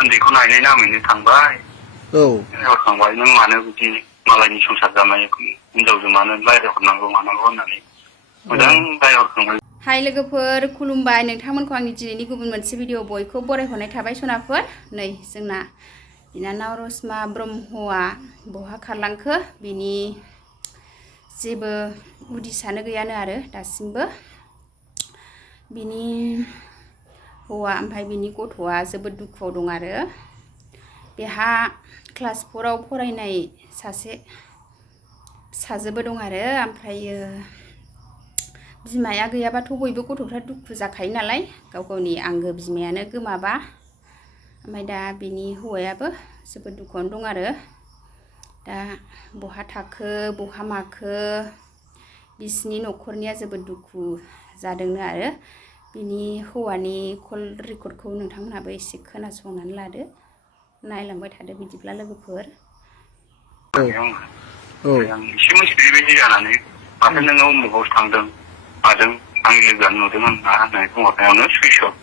उन्दैखौ नायनाय नामैनो थांबाय हरखांबाय नों मानो बिदि मालायनि संसार जानाय हिनजावजों मानो रायज्लायहरनांगौ मानांगौ होननानै मोजां रायहरखांबाय। हाय लोगोफोर खुलुमबाय नोंथांमोनखौ आंनि दिनैनि गुबुन मोनसे भिडिअ बयखौ बरायहरनाय थाबाय सनाफोर। नै जोंना बिनानाव रसमा ब्रह्मआ बहा खारलांखो बिनि जेबो उदिसानो गैयानो आरो दासिमबो। बिनि हौवा ओमफ्राय बिनि गथ'आ जोबोद दुखुआव दं आरो बेहा क्लास 4आव फरायनाय सासे फिसाजोबो दं आरो ओमफ्रायो बिमाया गैयाबाथ' बयबो गथ'फ्रा दुखु जाखायो नालाय गाव गावनि आंगो बिमायानो गोमाबा। ओमफ्राय दा बिनि हौवायाबो जोबोद दुखुआवनो दं आरो दा बहा थाखो बहा माखो बिसिनि न'खरनिया जोबोद दुखु जादोंनो आरो बिनि हौवानि कल रेकर्डखौ नोंथांमोनहाबो एसे खोनासंनानै लादो नायलांबाय थादो बिदिब्ला लोगोफोर। आं एसे मिथिबाय बायदि जानानै माथो नोङो उमुगावसो थांदों मादों आंनि लोगोआ नुदोंमोन ना होननानै बुंहरनायावनो सुइस अफ।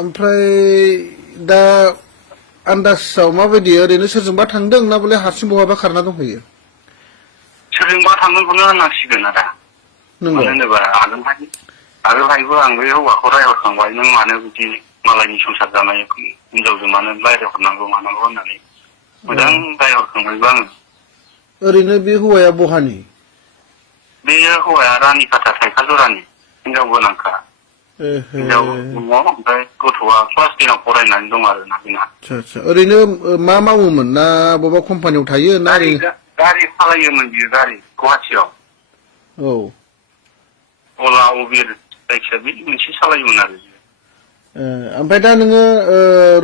ओमफ्राय दा आन्दाजाव माबायदि ओरैनो सोरजोंबा थांदों ना बले हारसिं बहाबा खारना दंहैयो? सोरजोंबा थांदोंखौनो होननांसिगोन आदा। मानो होनोबा आगोलहायबो आं बे हौवाखौ रायहरखांबाय नों मानो बिदि मालायनि संसार जानाय हिनजावजों मानो रायहरनांगौ मानांगौ होननानै मोजां रायहरखांबायबो आङो। ओरैनो बे हौवाया बहानि? बेयो हौवाया रानिखाथा थाइखाजरानि हिनजाव गोनांखा। हिनजाव दङ ओमफ्राय गथ'आ क्लास 10आव फरायनानै दं आरो ना बेना। आच्छा ओरैनो मा मावोमोन ना बबेबा कम्पानियाव थायो ना गारि सालायोमोन बियो गारि गुवाहाटियाव। अला उबेर जायखिया बे मोनसे सालायोमोन आरो। ओमफ्राय दा नोङो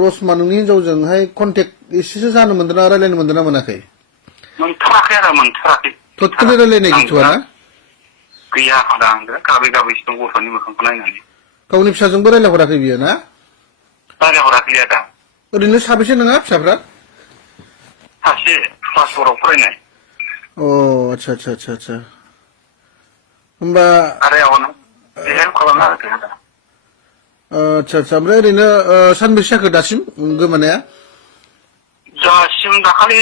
रसमा नोंनि हिनजावजोंहाय कन्टेक्ट एसेसो जानो मोन्दों ना रायज्लायनो मोन्दों ना मोनाखै? मोनथाराखै आरो मोनथाराखै। टटेलि रायज्लायनाय गैथ'आ ना? गैया आदा आंजों गाबै गाबैसो दं गथ'नि मोखांखौ नायनानै। गावनि फिसाजोंबो रायज्लायहराखै बियो ना? रायज्लायहराखै आदा। ओरैनो साबेसे नोंहा फिसाफ्रा? सासे क्लास 4आव फरायनाय। आच्छा होमबा हेल्प खालामना होदो आदा। आच्छा ओमफ्राय ओरैनो सानबेसे जाखो दासिम गोमानाया? दासिम दाखालि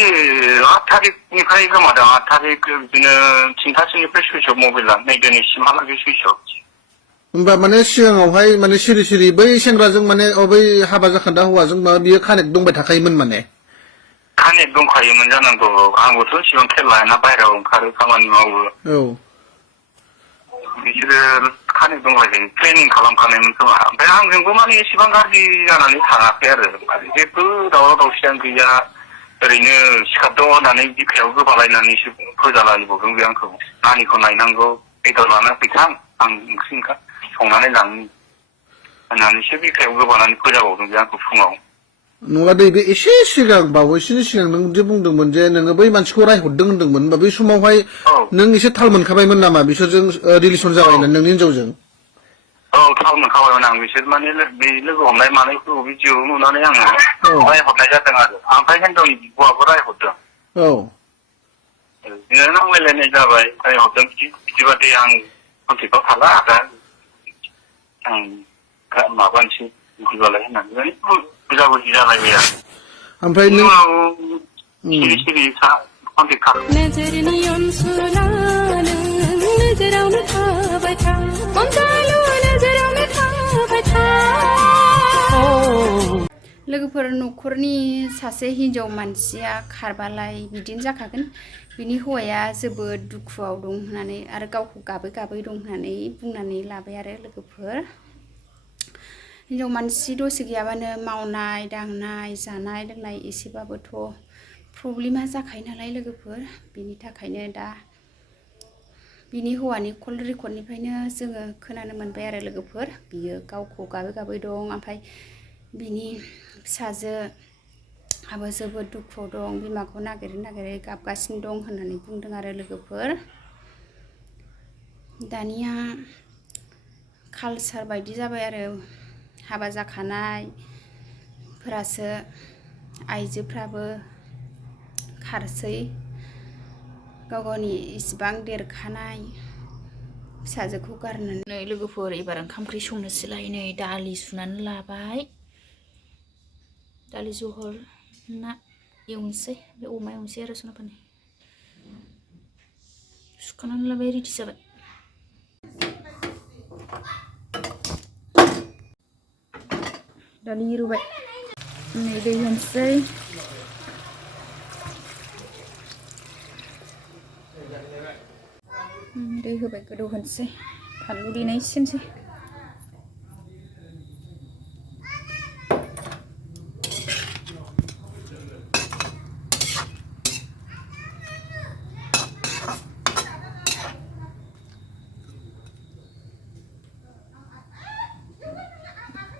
8 थारिखनिफ्राय गोमादों। 8 थारिख बिदिनो 3थासोनिफ्राय सुइस अफ मबाइला नै दिनैसिमहालागै सुइस अफ। होमबा माने सिगाङावहाय माने सिरि सिरि बै सेंग्राजों माने बै हाबा जाखान्दा हौवाजों बियो कानेक्ट दंबाय थाखायोमोन माने? कानेक्ट दंखायोमोन जानांगौ। आंबोथ' इसिबां खेल लायाना बाहेरायाव ओंखारो खामानि मावो। बिसोरो कानेक्ट दंलायखायो ट्रेनिं खालामखानायमोन खोमा। ओमफ्राय आंजोंबो माने एसेबां गाज्रि जानानै थाङाखै आरो जेबो दावराव दावसियानो गैया। ओरैनो सिखारद' होननानै बिखायाव गोबालायनानैसो फोजालायबावदों बे आंखौ। नानिखौ नायनांगौ बेदर लाना फैथां आं ओंख्रि संनानै लांनि होननानैसो बिखायाव गोबानानै फोजाबावदों बे आंखौ फुङाव। नङा दै बे एसे सिगां बावैसोनि सिगां नों जे बुंदोंमोन जे नोङो बै मानसिखौ रायहरदों होनदोंमोन होनबा बै समावहाय नों एसे थाल मोनखाबायमोन नामा बिसोरजों रिलेसन जाबाय होननानै नोंनि हिनजावजों? थाल मोनखाबायमोन आं। बिसोर माने बे लोगो हमनाय मानायखौ भिडिअ नुनानै आङो रायहरनाय जादों आरो। ओमफ्राय हिनजावनि बिब'आबो रायहरदों। बिदिनो नांलायलायनाय जाबाय रायहरदों बिदिबा दे आं कन्टेक्टआव थाला आदा आं माबानोसै बिदिबालाय होननानै बुजाबुजि जालायबाय आरो। ओमफ्राय नों सिरि सिरि कन्टेक्ट लोगोफोर न'खरनि सासे हिनजाव मानसिया खारबालाय बिदिनो जाखागोन। बिनि हौवाया जोबोद दुखुआव दं होननानै आरो गावखौ गाबै गाबै दं होननानै बुंनानै लाबाय आरो लोगोफोर। हिनजाव मानसि दसे गैयाबानो मावनाय दांनाय जानाय लोंनाय एसेबाबोथ' प्रब्लेमा जाखायो नालाय लोगोफोर। बिनि थाखायनो दा बिनि हौवानि कल रेकर्डनिफ्रायनो जोङो खोनानो मोनबाय आरो लोगोफोर बियो गावखौ गाबै गाबै दं। ओमफ्राय बिनि फिसाजोआबो जोबोद दुखुआव दं बिमाखौ नागिरै नागिरै गाबगासिनो दं होननानै बुंदों आरो लोगोफोर। दानिया कालसार बायदि जाबाय आरो हाबा जाखानायफोरासो आइजोफ्राबो खारसै गाव गावनि इसिबां देरखानाय फिसाजोखौ गारनानै। लोगोफोर एबार ओंखाम ओंख्रि संनोसैलाय नै दालि सुनानै लाबाय दालि जहल ना एवनोसै बे अमा एवनोसै आरो सनाफोरनि सुखानानै लाबाय रेडि जाबाय दालि रुबाय नै दै होनोसै दै होबाय गोदौ होनोसै फानलु देनायसैनोसै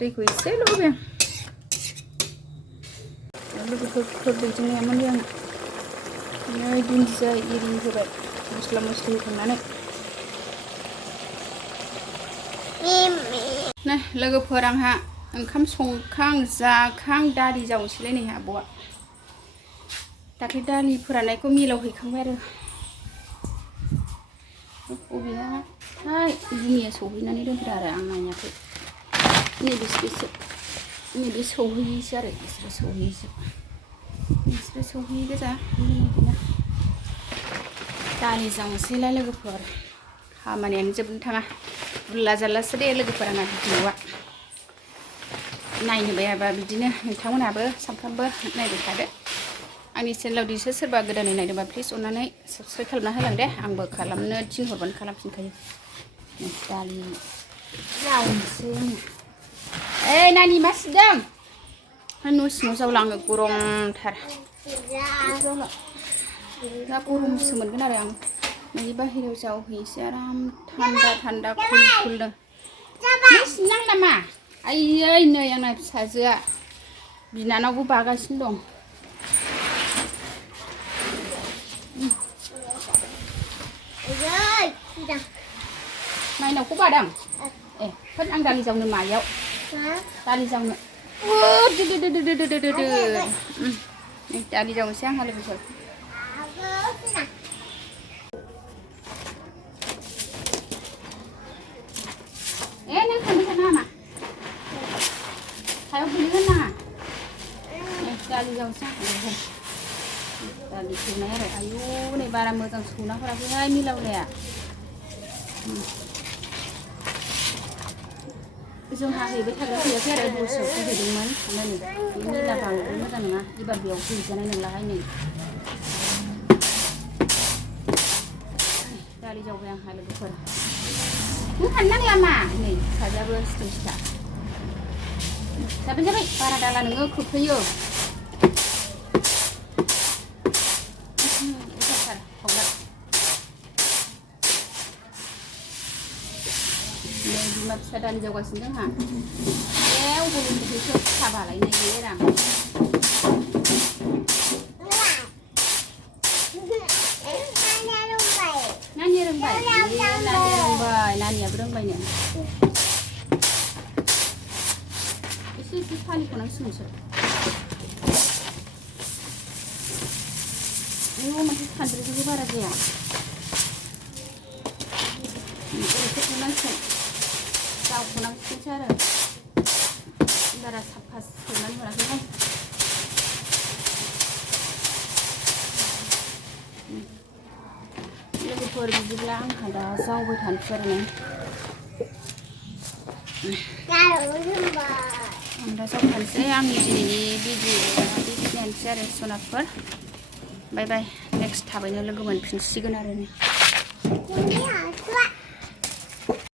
दैखौ एसेल' होबाय आं लोगोफोर दैजोंनायामोन आं नै दुन्दिया एरि होबाय मस्ला मस्लि होखांनानै नै लोगोफोर आंहा ओंखाम संखां जाखां दालि जावनोसैलाय नै आब'आ दाख्लै दालि फोराननायखौ मिलाव हैखांबाय आरो बबेहाय जुनिया सौहैनानै दोनदो आरो आं नायाखै नैबे सौहैयोसो आरो बिसोरो सौहैयो गोजा दालि जावनोसैलाय लोगोफोर खामानियानो जोबनो थाङा बुरला जारलासो दे लोगोफोर आंना भिडिअ'आ नायनो बायाबा बिदिनो नोंथांमोनहाबो सानफ्रामबो नायबाय थादो आंनि चेनेलाव दिसो सोरबा गोदानै नायदोंबा प्लिज अननानै साबस्क्राइब खालामना होलां दे आंबो खालामनो थिनहरबानो खालामफिनखायो दालि जावनोसै आङो ओइ नानि मा सिदों न' सिङाव जावला आङो गरमथार दा गरमसो मोनगोन आरो आं नै बाहेरायाव जावहैनोसै आराम थान्दा कुलनो नोंसिनि नां नामा आयै नै आंना फिसाजोआ बिनानावबो बागासिनो दं माइनावखौ बादों ए होद आं दालि जावनो मायाव दालि जावनो दालि जावनोसै आंहा लोगोफोर ए नों थांबाय थानो नामा सायाव गोलैगोन नाङा दालि जावनोसै आं दालि सौनाय आरो आयु नै बारा मोजां सौना हराखैहाय मिलावलाया जोंहा हैबाय थाग्रा फैयाखै आरो दस्रायावसो हैदोंमोन ओमफ्राय नै बे मिला बांद्राय मोजां नङा एबार बेयाव हैजानाय नंलाहाय नै दालि जावबाय आंहा लोगोफोर नों हानो नांला मा नै फिसाजोआबो सिथा जाबाय बारा दाला नोङो खोख्लैयो बिमा फिसा दालि जावगासिनो जोंहा अबेनिफ्रायसो फिसाबालाय नै बे राम नानिया रोंबाय नानियाबो रोंबायनो एसे सालिख'नांसिगोनसो मोनसे सान्द्रिजोंबो बारा जाया एसे संनांसिगोन जावख'नांसिगोनसो आरो बारा साफा सौनानै मोनाखैहाय लोगोफोर बिदिब्ला आंहा दा जावबाय थानोसै आरो आं दा जावखानोसै आंनि दिनैनि भिडिअ'आ बेखिनियानोसै आरो सनाफोर बाय बाय नेक्स्ट थाबैनो लोगो मोनफिनसिगोन आरो